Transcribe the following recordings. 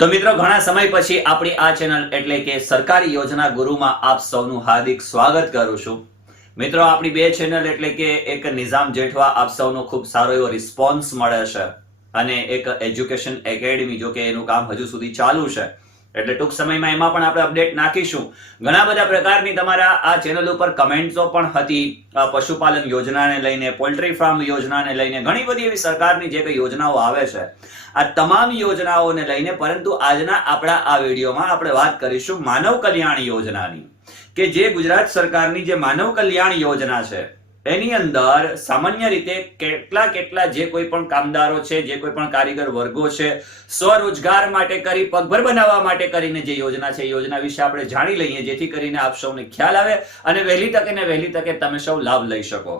તો મિત્રો ઘણા સમય પછી આપણી આ ચેનલ એટલે કે સરકારી યોજના ગુરુમાં આપ સૌનું હાર્દિક સ્વાગત કરું છું. મિત્રો આપણી બે ચેનલ એટલે કે એક નિઝામ જેઠવા આપ સૌનો ખૂબ સારો એવો રિસ્પોન્સ મળે છે અને એક એજ્યુકેશન એકેડમી જો કે એનું કામ હજુ સુધી ચાલુ છે એટલે ટૂંક સમયમાં એમાં પણ આપણે અપડેટ નાખીશું. ઘણા બધા પ્રકારની તમારા આ ચેનલ ઉપર કમેન્ટ્સો પણ હતી પશુપાલન યોજનાને લઈને, પોલ્ટ્રી ફાર્મ યોજનાને લઈને, ઘણી બધી એવી સરકારની જે કઈ યોજનાઓ આવે છે આ તમામ યોજનાઓને લઈને. પરંતુ આજના આપણા આ વિડીયોમાં આપણે વાત કરીશું માનવ કલ્યાણ યોજનાની, કે જે ગુજરાત સરકારની જે માનવ કલ્યાણ યોજના છે એની અંદર સામાન્ય રીતે કેટલા જે કોઈ પણ કામદારો છે, જે કોઈ પણ કારીગર વર્ગો છે, સ્વરોજગાર માટે કરી પગભર બનાવવા માટે કરીને જે યોજના છે એ યોજના વિશે આપણે જાણી લઈએ, જેથી કરીને આપ સૌને ખ્યાલ આવે અને વહેલી તકે તમે સૌ લાભ લઈ શકો.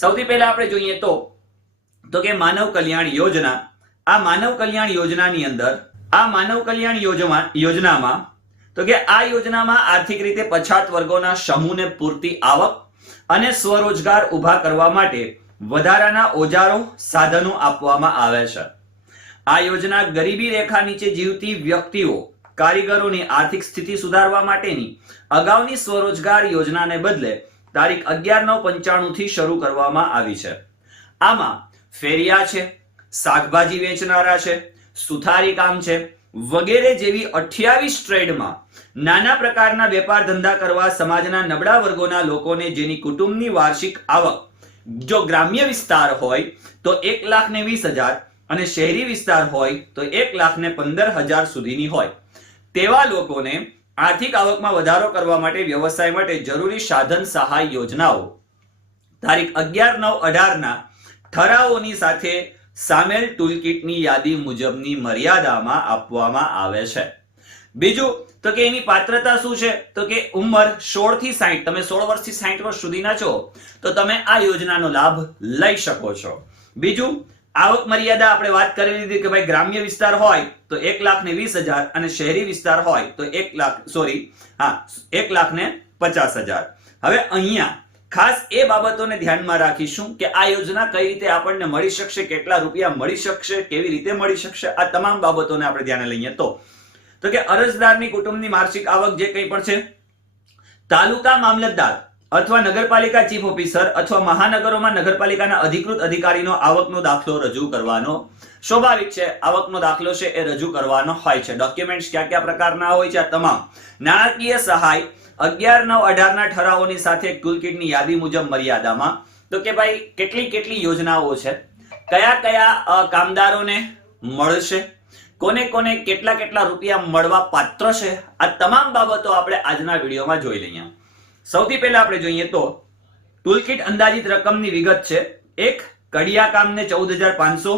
સૌથી પહેલા આપણે જોઈએ તો કે માનવ કલ્યાણ યોજના. આ માનવ કલ્યાણ યોજનાની અંદર આ માનવ કલ્યાણ યોજનામાં તો કે આ યોજનામાં આર્થિક રીતે પછાત વર્ગોના સમૂહને પૂરતી આવક અને સ્વરોજગાર ઉભા કરવા માટે વધારાના ઓજારો સાધનો આપવામાં આવે છે. આ યોજના ગરીબી રેખા નીચે જીવતી વ્યક્તિઓ, કારીગરોની આર્થિક સ્થિતિ સુધારવા માટેની અગાઉની સ્વરોજગાર યોજનાને બદલે તારીખ 11/9/95 થી શરૂ કરવામાં આવી છે. આમાં ફેરિયા છે, શાકભાજી વેચનારા છે, સુથારી કામ છે વગેરે જેવી 28 ટ્રેડમાં નાના પ્રકારના વેપાર ધંધા કરવા સમાજના નબળા વર્ગોના લોકોને જેની કુટુંબની વાર્ષિક આવક જો ગ્રામ્ય વિસ્તાર હોય તો 1,20,000 અને શહેરી વિસ્તાર હોય તો 1,15,000 સુધીની હોય તેવા લોકોને આર્થિક આવકમાં વધારો કરવા માટે વ્યવસાય માટે જરૂરી સાધન સહાય યોજનાઓ તારીખ 11/9/18 ના ઠરાવોની સાથે સામેલ ટૂલકીટની યાદી મુજબની મર્યાદામાં આપવામાં આવે છે. બીજું તો કે એની પાત્રતા શું છે તો કે ઉંમર 16 થી 60, તમે 16 વર્ષથી 60 વર્ષ સુધીના છો તો તમે આ યોજનાનો લાભ લઈ શકો છો. બીજું, આવક મર્યાદા આપણે વાત કરી લીધી કે ભાઈ ગ્રામ્ય વિસ્તાર હોય તો 1,20,000 અને શહેરી વિસ્તાર હોય તો 1,50,000. હવે અહીંયા ખાસ એ બાબતોને ધ્યાનમાં રાખીશું કે આ યોજના કઈ રીતે આપણને મળી શકશે, કેટલા રૂપિયા મળી શકશે, કેવી રીતે મળી શકશે, આ તમામ બાબતોને આપણે ધ્યાને લઈએ તો કે અરજદારની કુટુંબની વાર્ષિક આવક જે કંઈ પણ છે તાલુકા મામલતદાર અથવા નગરપાલિકા ચીફ ઓફિસર અથવા મહાનગરોમાં નગરપાલિકાના અધિકૃત અધિકારીનો આવકનો દાખલો રજૂ કરવાનો સ્વાભાવિક છે. આવકનો દાખલો છે એ રજૂ કરવાનો હોય છે. ડોક્યુમેન્ટ્સ કયા પ્રકારના હોય છે આ તમામ. નાણાકીય સહાય 11/9/18 ના ઠરાવોની સાથે ટૂલકીટની યાદી મુજબ મર્યાદામાં તો કે ભાઈ કેટલી યોજનાઓ છે, કયા કામદારોને મળશે, કોને કેટલા રૂપિયા મળવા પાત્ર છે, આ તમામ બાબતો આપણે આજના વિડીયોમાં જોઈ લઈએ. સૌથી પહેલા આપણે જોઈએ તો ટૂલકીટ અંદાજિત રકમની વિગત છે. એક, કડિયા કામને 14,500,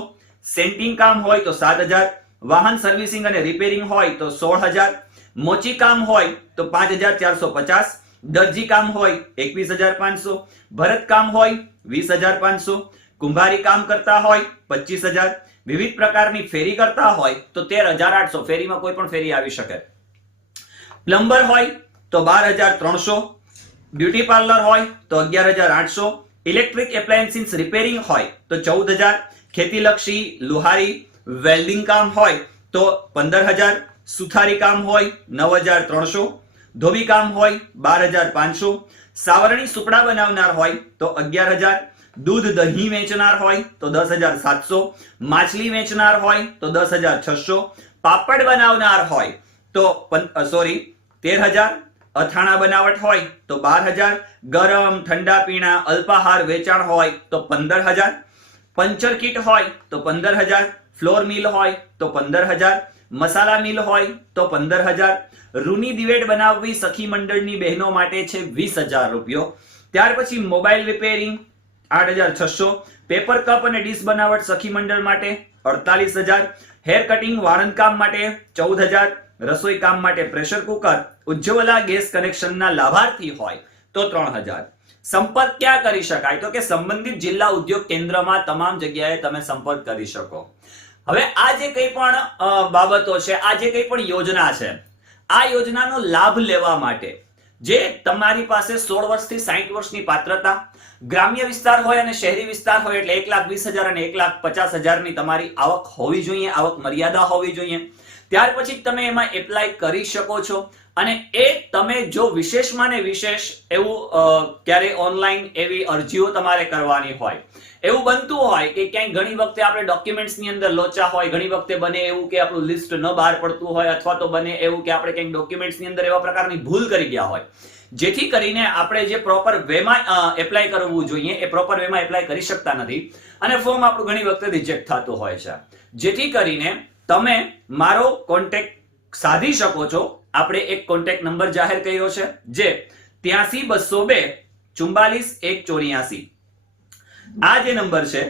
સેન્ટિંગ કામ હોય તો 7,000, વાહન સર્વિસિંગ અને રિપેરિંગ હોય તો 16,000, મોચી કામ હોય તો 5,450, દરજી કામ હોય 21,500, ભરત કામ હોય 20,500, કુંભારી કામ કરતા હોય 25,000, વિવિધ પ્રકારની ફેરી કરતા હોય તો 13,800, ફેરીમાં કોઈ પણ ફેરી આવી શકે, પ્લમ્બર હોય તો 12,300, બ્યુટી પાર્લર હોય તો 11,800, ઇલેક્ટ્રિક એપ્લાયન્સીસ રિપેરિંગ હોય તો 14,000, ખેતીલક્ષી લુહારી વેલ્ડિંગ કામ હોય તો 15,000, સુથારી કામ હોય 9,300, ધોબી કામ હોય 12,500, સાવરણી સુપડા બનાવનાર હોય તો 11,000, દૂધ દહીં વેચનાર હોય તો 10,700, માછલી વેચનાર હોય તો 10,600, પાપડ બનાવનાર હોય તો 13,000, અથાણા બનાવટ હોય તો 12,000, ગરમ ઠંડા પીણા અલ્પાહાર વેચાણ હોય તો 15,000, પંચર કીટ હોય તો 15,000, ફ્લોર મિલ હોય તો 15,000, મસાલા મિલ હોય તો 15,000, રૂની દિવેટ બનાવવી સખી મંડળની બહેનો માટે છે 20,000 રૂપિયો. ત્યાર પછી મોબાઈલ રિપેરિંગ 8,600, પેપર કપ અને ડીશ બનાવટ સખી મંડળ માટે 48,000, હેર કટિંગ વાળંદ કામ માટે 14,000, રસોઈ કામ માટે પ્રેશર કુકર, ઉજ્જવલા ગેસ કનેક્શનના લાભાર્થી હોય તો 3,000. સંપર્ક ક્યાં કરી શકાય તો કે સંબંધિત જિલ્લા ઉદ્યોગ કેન્દ્રમાં તમામ જગ્યાએ તમે સંપર્ક કરી શકો. હવે આ જે કંઈ પણ બાબતો છે, આ જે કંઈ પણ યોજના છે, આ યોજનાનો લાભ લેવા માટે જે તમારી પાસે 16 વર્ષથી 60 વર્ષની પાત્રતા, ગ્રામ્ય વિસ્તાર હોય અને શહેરી વિસ્તાર હોય એટલે 1,20,000 અને 1,50,000 ની તમારી આવક હોવી જોઈએ, આવક મર્યાદા હોવી જોઈએ. ત્યાર પછી તમે એમાં એપ્લાય કરી શકો છો. અને એ તમે જો વિશેષમાં ને વિશેષ એવું ક્યારે ઓનલાઈન એવી અરજીઓ તમારે કરવાની હોય, એવું બનતું હોય કે ક્યાંય ઘણી વખતે આપણે ડોક્યુમેન્ટ્સ ની અંદર લોચા હોય, ઘણી વખતે બને એવું કે આપણું લિસ્ટ ન બહાર પડતું હોય, અથવા તો બને એવું કે આપણે ક્યાંક ડોક્યુમેન્ટ્સ ની અંદર એવા પ્રકારની ભૂલ કરી ગયા હોય, જેથી કરીને આપણે જે પ્રોપર વેમાં એપ્લાય કરવું જોઈએ એ પ્રોપર વેમાં એપ્લાય કરી શકતા નથી અને ફોર્મ આપણું ઘણી વખતે રિજેક્ટ થતું હોય છે. જેથી કરીને તમે મારો કોન્ટેક્ટ સાધી શકો છો. આપણે એક કોન્ટેક્ટ નંબર જાહેર કર્યો છે, જે 83 202 44 184. આ જે નંબર છે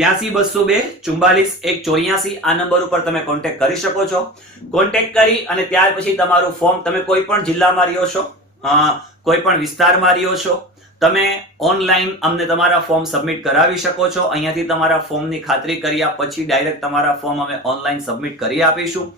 83 202 44 184, આ નંબર ઉપર તમે કોન્ટેક્ટ કરી શકો છો. કોન્ટેક્ટ કરી અને ત્યાર પછી તમારું ફોર્મ, તમે કોઈ પણ જિલ્લામાં રહ્યો છો, કોઈ પણ વિસ્તારમાં રહ્યો છો, તમે ઓનલાઈન અમને તમારા ફોર્મ સબમિટ કરાવી શકો છો. અહીંયાથી તમારા ફોર્મની ખાતરી કર્યા પછી ડાયરેક્ટ તમારા ફોર્મ અમે ઓનલાઈન સબમિટ કરી આપીશું.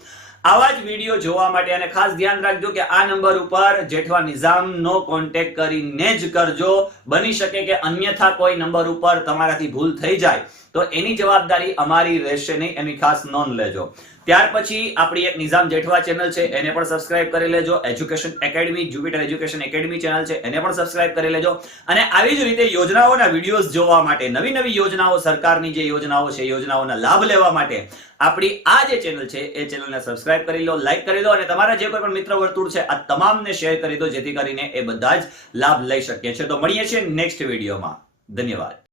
આવા જ વિડીયો જોવા માટે અને ખાસ ધ્યાન રાખજો કે આ નંબર ઉપર જેઠવા નિઝામનો કોન્ટેક્ટ કરીને જ કરજો. બની શકે કે અન્યથા કોઈ નંબર ઉપર તમારાથી ભૂલ થઈ જાય તો એની જવાબદારી અમારી રહેશે નહીં, એની ખાસ નોંધ લેજો. ત્યાર પછી આપણી એક નિઝામ જેઠવા ચેનલ છે, એને પણ સબસ્ક્રાઇબ કરી લેજો. Education academy, Jupiter education academy channel છે, એને પણ સબસ્ક્રાઇબ કરી લેજો. અને આવી જ રીતે યોજનાઓના વિડીયોઝ જોવા માટે, નવી નવી યોજનાઓ, સરકારની જે યોજનાઓ છે, યોજનાઓના લાભ લેવા માટે આપણી આ જે ચેનલ છે એ ચેનલને સબસ્ક્રાઇબ કરી લો, લાઈક કરી દો અને તમારા જે કોઈ પણ મિત્ર વર્તુળ છે આ તમામને શેર કરી દો, જેથી કરીને એ બધા જ લાભ લઈ શકે છે. તો મળીએ છીએ નેક્સ્ટ વિડીયોમાં. ધન્યવાદ.